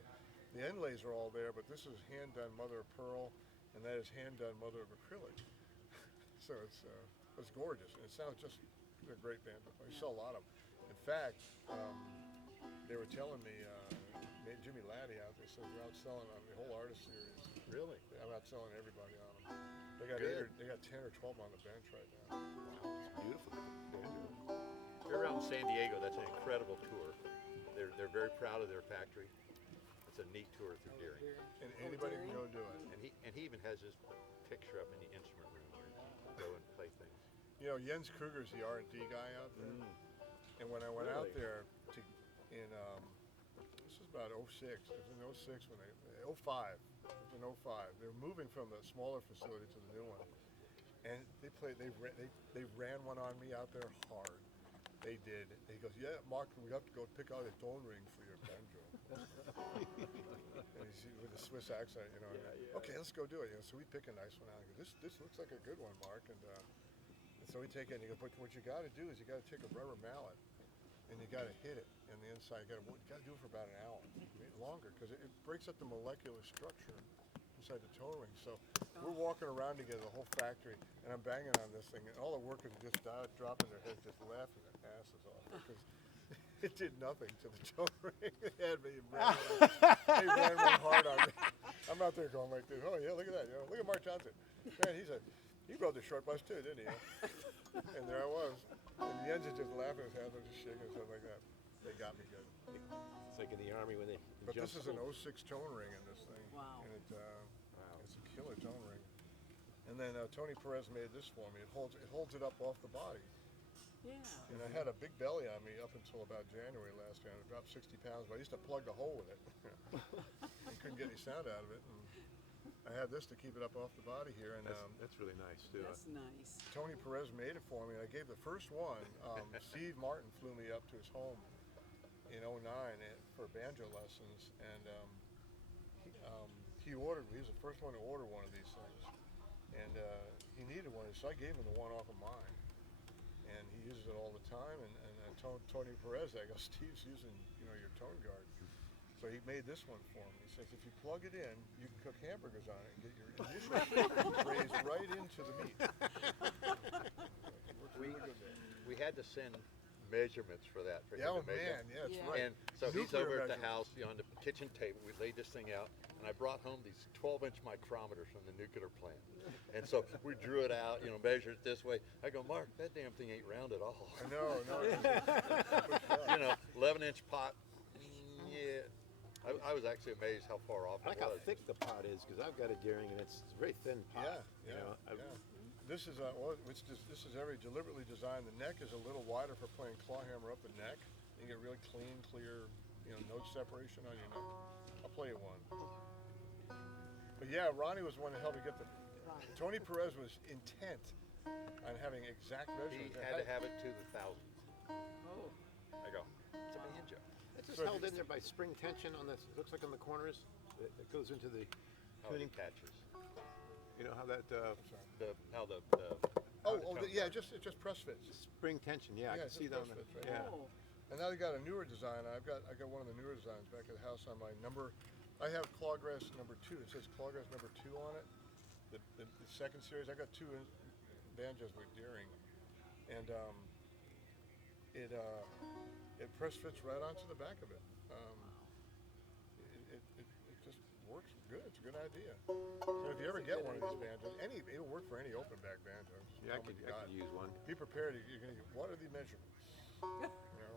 the inlays are all there, but this is hand-done mother of pearl, and that is hand-done mother of acrylic. So it's gorgeous, and it sounds just a great band to play. You sell a lot of them. In fact, they were telling me, Jimmy Laddie out there said they're outselling on the whole artist series. Really? I'm outselling everybody on them. They got they got 10 or 12 on the bench right now. It's beautiful. If you're around San Diego, that's an incredible tour. They're very proud of their factory. It's a neat tour through Deering. And anybody can go do it. And he even has his picture up in the instrument room where you can go and play things. You know, Jens Kruger's the R&D guy out there. And when I went out there this was about '06. It was in '06 when '05. It was in '05. They were moving from the smaller facility to the new one, and they ran one on me out there hard. They did. He goes, yeah, Mark, we have to go pick out a tone ring for your banjo. And he's with a Swiss accent, you know. Okay, let's go do it. You know, so we pick a nice one out. I go, this looks like a good one, Mark. And so we take it, and he goes, but what you got to do is you got to take a rubber mallet, and you got to hit it in the inside. You got to do it for about an hour, longer, because it breaks up the molecular structure inside the tone ring. So we're walking around together, the whole factory, and I'm banging on this thing, and all the workers just dropping their heads, just laughing their asses off, because it did nothing to the tone ring. They ran real hard on me. I'm out there going like this. Oh yeah, look at that. You know, look at Mark Johnson. Man, he rode the short bus too, didn't he? And there I was. And the engine just laughing, his hands were just shaking and stuff like that. They got me good. It's like in the Army when they But this is an '06 tone ring in this thing. Wow. And it's a killer tone ring. And then Tony Perez made this for me. It holds it up off the body. Yeah. And I had a big belly on me up until about January last year. I dropped 60 pounds, but I used to plug the hole with it. I couldn't get any sound out of it. And I had this to keep it up off the body here. And that's really nice too. That's nice. Tony Perez made it for me, and I gave the first one. Steve Martin flew me up to his home in '09 for banjo lessons, and he was the first one to order one of these things, and he needed one, so I gave him the one off of mine, and he uses it all the time. And I told Tony Perez, I go, Steve's using your tone guard. So he made this one for me. He says, if you plug it in, you can cook hamburgers on it and get your initials raised right into the meat. We had to send measurements for that. For him to measure. Man, yeah, that's right. And so he's Nuclear over at the measurements. house, on the kitchen table. We laid this thing out, and I brought home these 12-inch micrometers from the nuclear plant. And so we drew it out, measured it this way. I go, Mark, that damn thing ain't round at all. No. 11-inch pot. Yeah. I was actually amazed how far off I like it how was. thick the pot is, because I've got a Deering and it's a very thin pot. Yeah. This is deliberately designed. The neck is a little wider for playing claw hammer up the neck. You get really clean, clear, note separation on your neck. I'll play you one. But yeah, Ronnie was the one to help me get the. Tony Perez was intent on having exact He measurements. had to have it to the thousandth. Oh. I go, it's a banjo. It's just held in there by spring tension on this. It looks like on the corners. It goes into the tuning. Catches. You know how that It just press fits. spring tension? Yeah, I can it's see just that on press the. fits, right? Yeah. Oh. And now they got a newer design. I got one of the newer designs back at the house on my number. I have Clawgrass number 2. It says Clawgrass number 2 on it. The second series. I got 2 banjos with Deering, and it press fits right onto the back of it. It just works good. It's a good idea. So if you ever get one of these banjos, it'll work for any open back banjo. Yeah, I Oh my could God. use one. Be prepared. You're gonna get. What are the measurements? You know,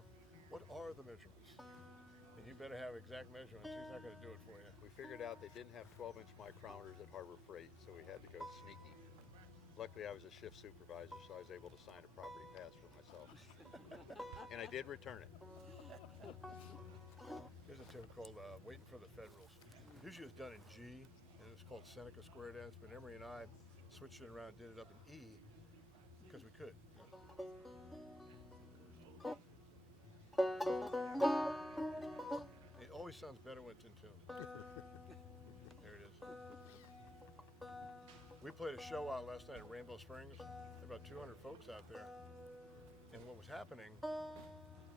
what are the measurements? And you better have exact measurements. He's not gonna do it for you. We figured out they didn't have 12-inch micrometers at Harbor Freight, so we had to go sneaky. Luckily, I was a shift supervisor, so I was able to sign a property pass for myself. And I did return it. Here's a tune called "Waiting for the Federals." Usually it's done in G, and it's called Seneca Square Dance. But Emery and I switched it around, and did it up in E, because we could. It always sounds better when it's in tune. There it is. We played a show out last night at Rainbow Springs. There were about 200 folks out there. And what was happening,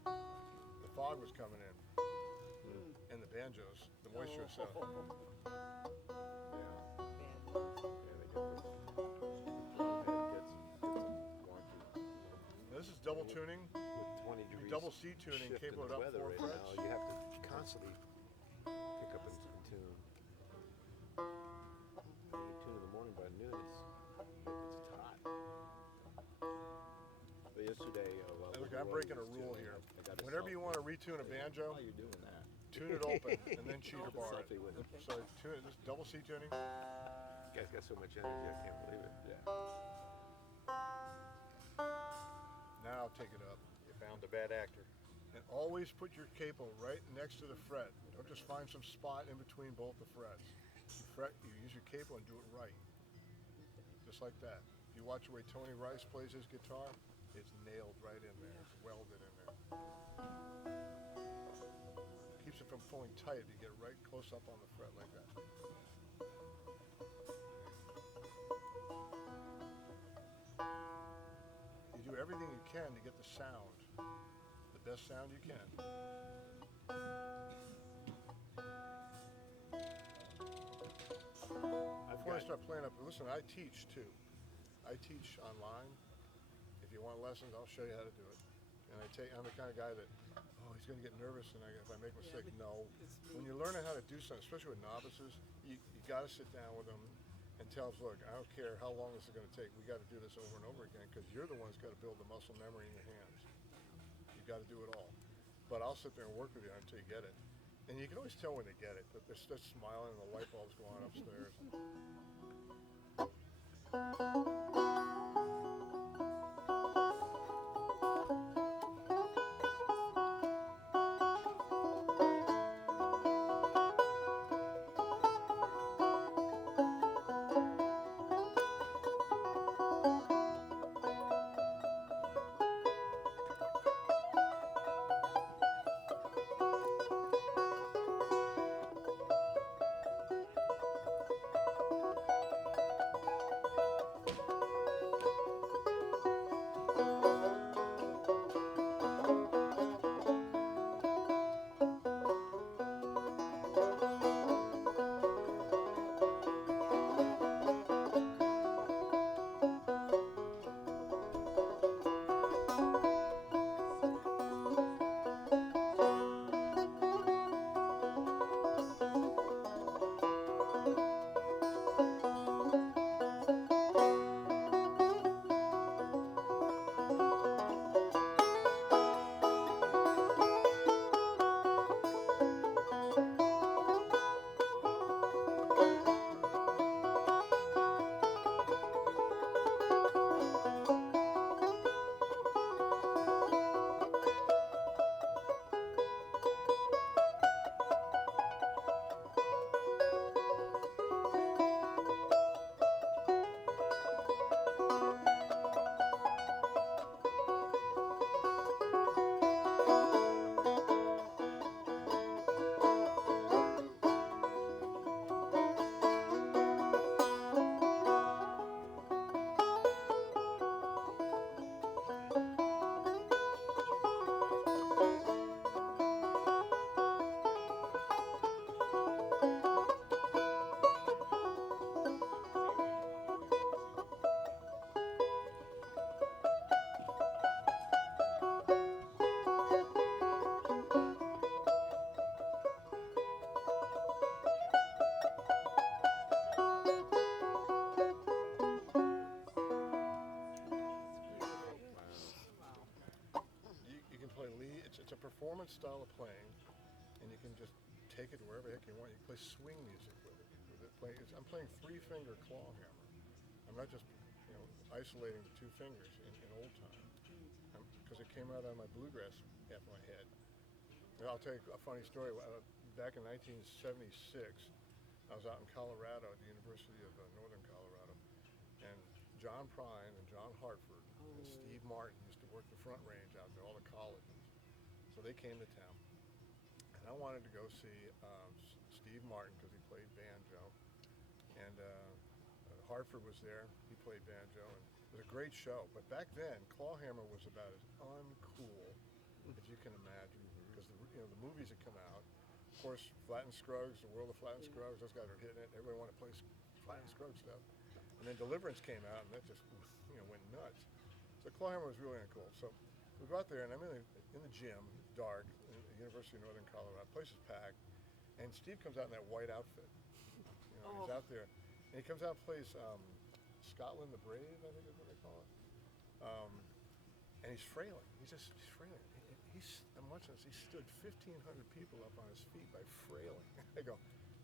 the fog was coming in. And the banjos, the moisture itself. Now this is double tuning. With 20 You degrees double C tuning, shift in cable it the up weather 4 right frets. now, you have to constantly pick up and tune. When you tune in the morning, by noon it's hot. But yesterday, Now look, I'm breaking a rule here. Whenever you want to retune a banjo, While you're doing that. tune it open and then cheater bar it. selfie with him. So tune it, this double C tuning. This guy's got so much energy, I can't believe it. Yeah. Now take it up. You found a bad actor. And always put your capo right next to the fret. Don't just find some spot in between both the frets. You use your capo and do it right. Just like that. If you watch the way Tony Rice plays his guitar, it's nailed right in there. It's welded in there. Keeps it from pulling tight. You get right close up on the fret like that. You do everything you can to get the sound, the best sound you can. Before I start playing up, listen, I teach too. I teach online. If you want lessons, I'll show you how to do it. And I'm the kind of guy that, he's going to get nervous and if I make a mistake. No. When you're learning how to do something, especially with novices, you got to sit down with them and tell them, look, I don't care how long this is going to take. We got to do this over and over again because you're the one who's got to build the muscle memory in your hands. You got to do it all. But I'll sit there and work with you until you get it. And you can always tell when they get it. That they're just smiling and the light bulb's going on upstairs. performance style of playing, and you can just take it wherever the heck you want. You can play swing music with it. I'm playing 3-finger claw hammer. I'm not just isolating the 2 fingers in old time, because it came out on my bluegrass half my head. And I'll tell you a funny story. Back in 1976, I was out in Colorado at the University of Northern Colorado, and John Prine and John Hartford and Steve Martin used to work the Front Range out there, all the colleges. So they came to town, and I wanted to go see Steve Martin because he played banjo, and Hartford was there. He played banjo, and it was a great show. But back then, clawhammer was about as uncool as you can imagine, because the movies had come out. Of course, Flat and Scruggs, the world of Flat and Scruggs, those guys were hitting it. Everybody wanted to play Flat and Scruggs stuff. And then Deliverance came out, and that just went nuts. So clawhammer was really cool. So we go out there, and I'm in the gym, dark, in the University of Northern Colorado. The place is packed, and Steve comes out in that white outfit. He's out there, and he comes out and plays Scotland the Brave, I think is what they call it. And he's frailing. He's frailing. I'm watching this. He stood 1,500 people up on his feet by frailing. I go,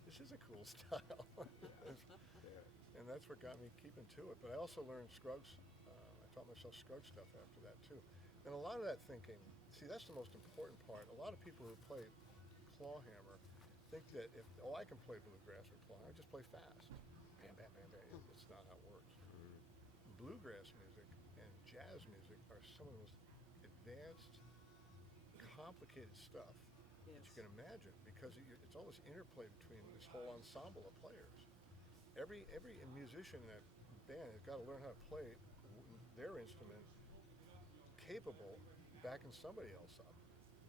this is a cool style. And that's what got me keeping to it. But I also learned Scruggs. I taught myself Scruggs stuff after that too. And a lot of that thinking, see, that's the most important part. A lot of people who play clawhammer think that I can play bluegrass or clawhammer, I just play fast. Bam, bam, bam, bam. That's not how it works. Bluegrass music and jazz music are some of the most advanced, complicated stuff that you can imagine, because it's all this interplay between this whole ensemble of players. Every musician in that band has got to learn how to play their instrument capable backing somebody else up.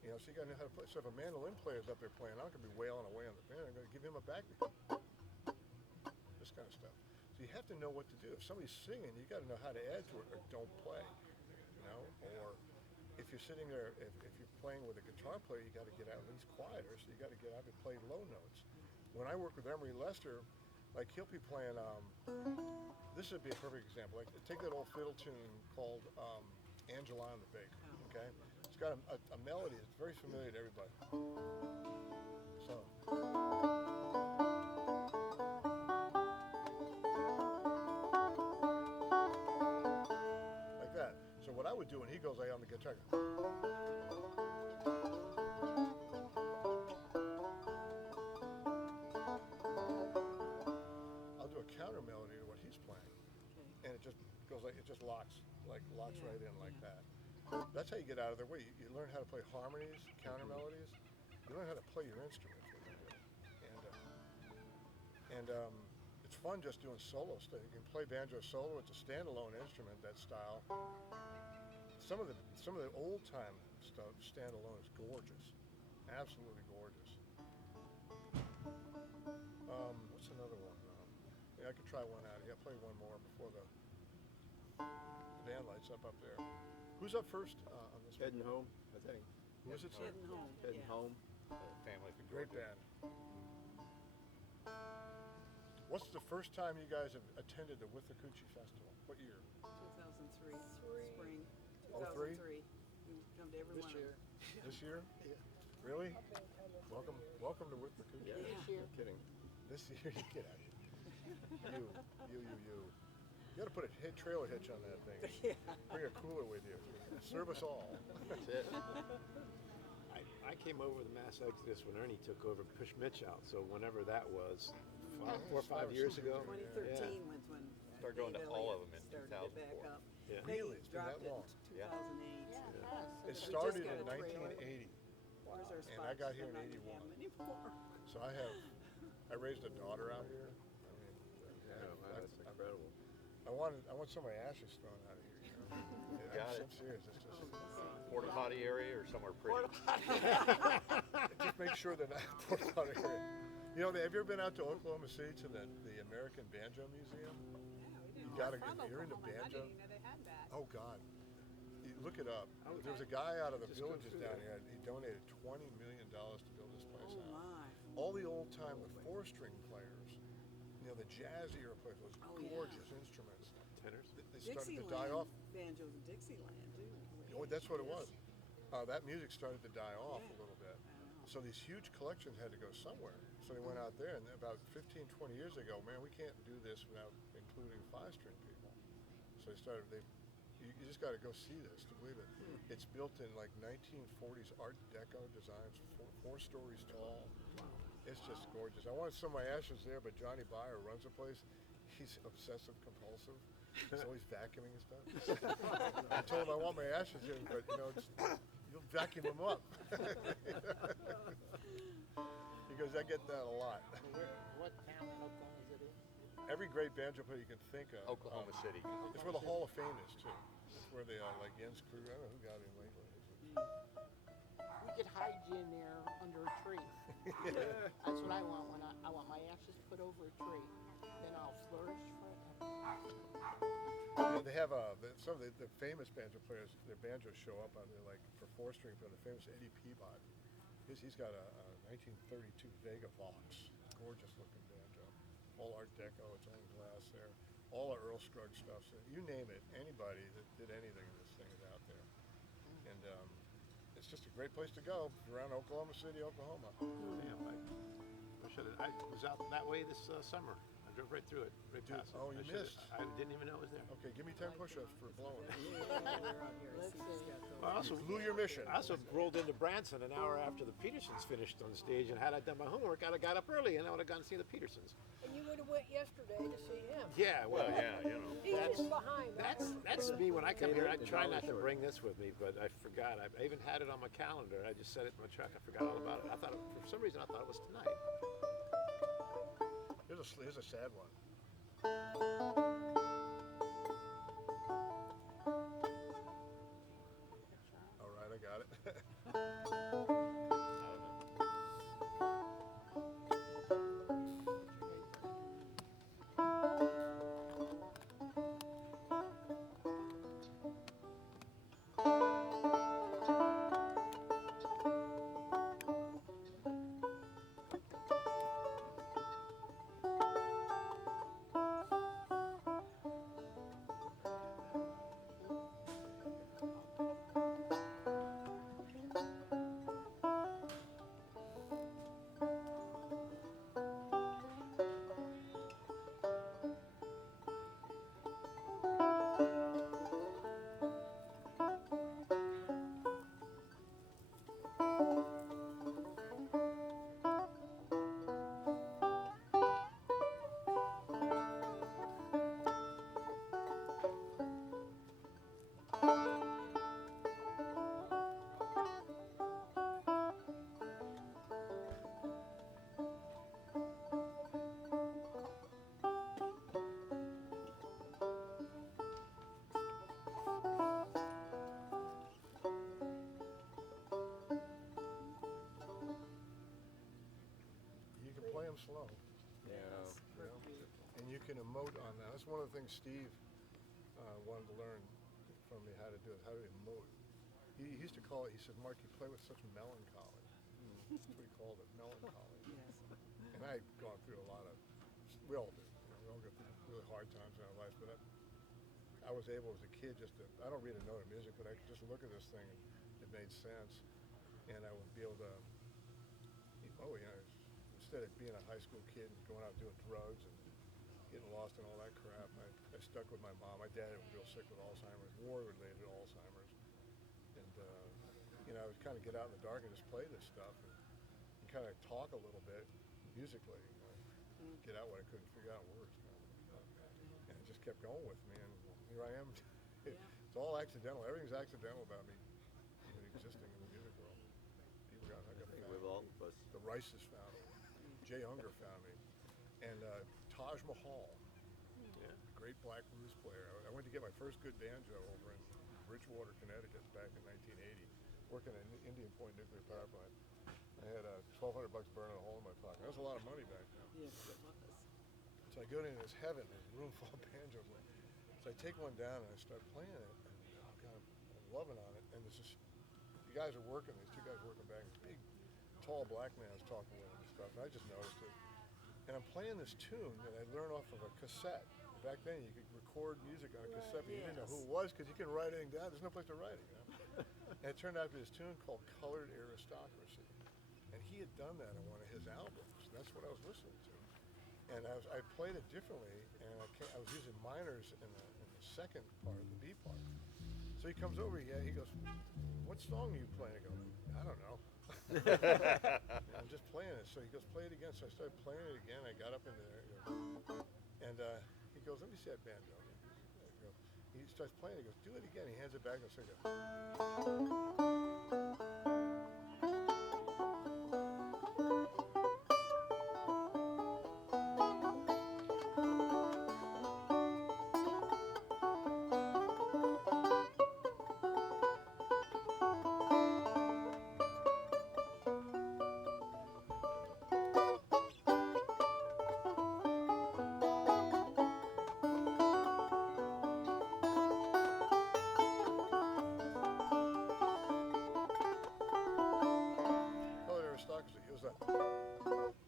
So you got to know how to play. So if a mandolin player is up there playing, I'm not going to be wailing away on the band. I'm going to give him a backing. This kind of stuff. So you have to know what to do. If somebody's singing, you got to know how to add to it or don't play. Or if you're sitting there, if you're playing with a guitar player, you got to get out at least quieter. So you got to get out and play low notes. When I work with Emery Lester, like he'll be playing. This would be a perfect example. Like take that old fiddle tune called Angela and the Baker. Okay, it's got a melody that's very familiar to everybody. So. Like that. So what I would do when he goes on the guitar. I'll do a counter melody to what he's playing, and it just goes like it just locks right in like that. That's how you get out of their way. You learn how to play harmonies, counter melodies. You learn how to play your instrument. And it's fun just doing solo stuff. You can play banjo solo. It's a standalone instrument, that style. Some of the old time stuff standalone is gorgeous, absolutely gorgeous. What's another one? I could try one out. Yeah, play one more before the band lights up there. Who's up first on this one? Heading home, I think. Who is it? Heading home. Heading home. Family from Great Georgia. band. What's the first time you guys have attended the Withlacoochie Festival? What year? 2003. Spring. 03? 2003. We come to every This one year. of them. This year? Yeah. Really? I've been coming for Welcome to Withlacoochie. Yeah, Yeah. no kidding. This year, you get out of here. You. You got to put a trailer hitch on that thing. Yeah. Bring a cooler with you. Serve us all. That's it. I came over the mass exodus when Ernie took over and pushed Mitch out. So whenever that was, 4 or 5 years ago. 2013 was when Started going to Dave all Elliott of them in started it back 2004. up. Yeah. They Really? It's been that dropped it long? in Yeah. 2008. It We just started got in a trailer. 1980. Where's our And I spots? got here I'm in not gonna 81. have 'em anymore. So I raised a daughter out here. I mean, Yeah, wow, that's incredible. I want some of my ashes thrown out of here. Got I'm it. serious. It's just, Porta potty area or somewhere pretty? just make sure that I put it out of here. Have you ever been out to Oklahoma City to the American Banjo Museum? You gotta get. You're into banjo. Oh God, you look it up. There was a guy out of the villages down here. He donated $20 million to build this place Oh out. my. All the old time, the 4-string players, the jazz era players, those Oh, yeah. gorgeous instruments. Tenors. They started to die off. Banjos in Dixieland too. Oh, that's what it was. that music started to die off a little bit. So these huge collections had to go somewhere. So they went out there, and about 15, 20 years ago, man, we can't do this without including 5-string people. So you just got to go see this to believe it. It's built in like 1940s Art Deco designs, 4 stories tall. It's just gorgeous. I wanted some of my ashes there, but Johnny Byer runs the place. He's obsessive compulsive. He's always vacuuming and stuff. I told him I want my ashes in, but you'll vacuum them up. He goes, I get that a lot. What town in Oklahoma is it in? Every great banjo player you can think of. Oklahoma City. It's where the Hall of Fame is too. It's where they are, like Jens Crew. I don't know who got him lately. We could hide you in there under a tree. That's what I want when I want my ashes put over a tree. Then I'll flourish forever. They have some of the famous banjo players. Their banjos show up on there, like for 4-string. But the famous Eddie Peabody, he's got a 1932 Vega Vox, gorgeous looking banjo, all Art Deco, its own glass there, all the Earl Scruggs stuff. So you name it, anybody that did anything in this thing is out there, and it's just a great place to go around Oklahoma City, Oklahoma. Damn, I was out that way this summer. I drove right through it, right past it. Oh, you missed. I didn't even know it was there. Okay, give me 10 push-ups for blowing. Let's see. I also Blew your mission. I also rolled into Branson an hour after the Petersons finished on stage, and had I done my homework, I'd have got up early and I would have gone to see the Petersons. And you would have went yesterday to see him. Yeah, well, He's just behind. that's me when I come here. I try not to bring this with me, but I forgot. I even had it on my calendar. I just set it in my truck. I forgot all about it. I thought, for some reason, I thought it was tonight. Here's a sad one. All right, I got it. Slow. Yeah. And you can emote on that. That's one of the things Steve wanted to learn from me how to do it, how to emote. He used to call it, he said, Mark, you play with such melancholy. That's what he called it, melancholy. And I've gone through a lot of, we all do. We all go through really hard times in our life, but I was able as a kid just to, I don't read a note of music, but I could just look at this thing and it made sense. And I would be able to, instead of being a high school kid and going out doing drugs and getting lost in all that crap, I stuck with my mom. My dad was real sick with Alzheimer's, war-related Alzheimer's. And, I would kind of get out in the dark and just play this stuff and kind of talk a little bit musically, get out what I couldn't figure out words. And it just kept going with me, and here I am. It's all accidental. Everything's accidental about me even existing in the music world. People got With all of us. the Rices found me. Jay Unger found me. And Taj Mahal, great black blues player. I went to get my first good banjo over in Bridgewater, Connecticut back in 1980, working at Indian Point Nuclear Power Plant. I had $1,200 burning a hole in my pocket. That was a lot of money back then. Yes, it was. So I go into this heaven, there's a room full of banjos. So I take one down and I start playing it, and oh God, I'm loving on it. And there's this, the guys are working, these 2 guys working back, this big, tall black man is talking with him and stuff, and I just noticed it. And I'm playing this tune that I learned off of a cassette back then you could record music on a cassette, but you didn't know who Yes. it was because you couldn't write anything down. There's no place to write it. And it turned out to be this tune called Colored Aristocracy. And he had done that on one of his albums. That's what I was listening to. And I played it differently, and I was using minors in the second part, the B part. So he comes over, he goes, "What song are you playing?" I go, "I don't know." I'm just playing it. So he goes, "Play it again." So I started playing it again. I got up into there, and he goes, "Let me see that banjo." He starts playing. He goes, "Do it again." He hands it back and says, "Colored Aristocracy." It was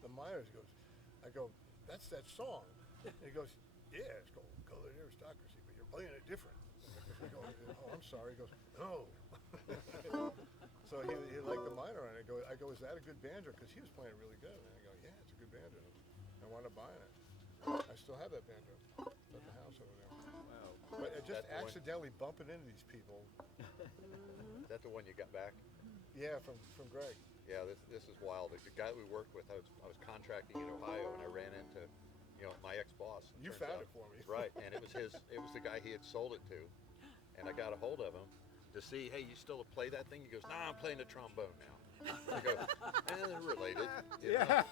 the minors. Goes, I go, "That's that song." And he goes, "Yeah, it's called Colored Aristocracy, but you're playing it different." I go, "Oh, I'm sorry." He goes, "No." So he liked the minor on it. I go, "Is that a good banjo?" Because he was playing it really good. And I go, "Yeah, it's a good banjo." I wound up buying it. I still have that banjo. It's at the house over there. Wow. But just That one? accidentally bumping into these people. Is that the one you got back? Yeah, from Greg. Yeah, this is wild. The guy we worked with, I was contracting in Ohio, and I ran into, my ex-boss. You Turns found out- it for me. Right, and it was the guy he had sold it to, and I got a hold of him to see, hey, you still play that thing? He goes, "Nah, I'm playing the trombone now." I go, they're related. you know.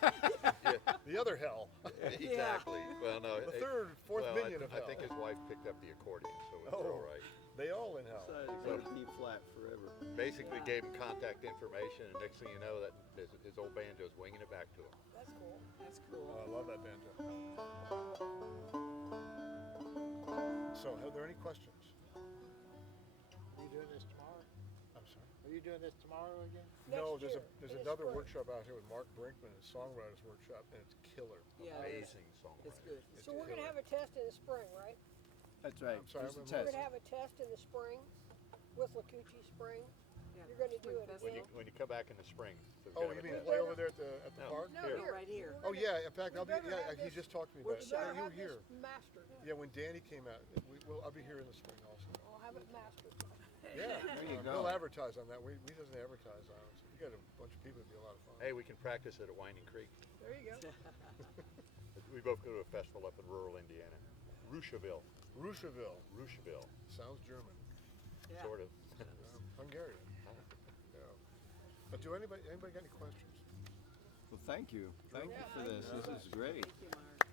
Yeah. The other hell. Exactly. Well, no. The third, fourth minion of I hell. think his wife picked up the accordion, so we're Oh. all right. They all in hell. Decided to go to D flat forever. Basically gave him contact information, and next thing you know, that his old banjo's winging it back to him. That's cool. That's cool. Oh, I love that banjo. So, are there any questions? Are you doing this tomorrow? I'm sorry. Are you doing this tomorrow again? No, Next there's year, in the another spring. workshop out here with Mark Brinkman, his songwriters workshop, and it's killer. Yeah, Amazing it's songwriter. good. It's So we're gonna killer. have a test in the spring, right? That's right. I'm sorry, Just a I'm- We're test. gonna have a test in the spring, Withlacoochie Spring. Yeah. You're gonna do Spring it festival. again. When you come back in the spring. So we're Oh, gonna you have a mean test. play over there at the No. park? No, Here. here. Right here. Oh yeah, in fact, I'll be. better Yeah, have he this just talked to me about it. We better Yeah, you were have here. this mastered. Yeah, when Danny came out, I'll be here in the spring also. I'll have it mastered. Yeah, There you We'll go. advertise on that. We doesn't advertise on it. You got a bunch of people. It'd be a lot of fun. Hey, we can practice it at Winding Creek. There you go. We both go to a festival up in rural Indiana. Rusheville. Roucheville. Sounds German. Yeah. Sort of. Hungarian. Yeah. But do anybody got any questions? Well, thank you. Thank you for this. This is great. Thank you, Mark.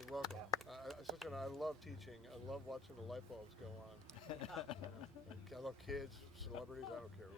You're welcome. I love teaching. I love watching the light bulbs go on. I love kids, celebrities. I don't care.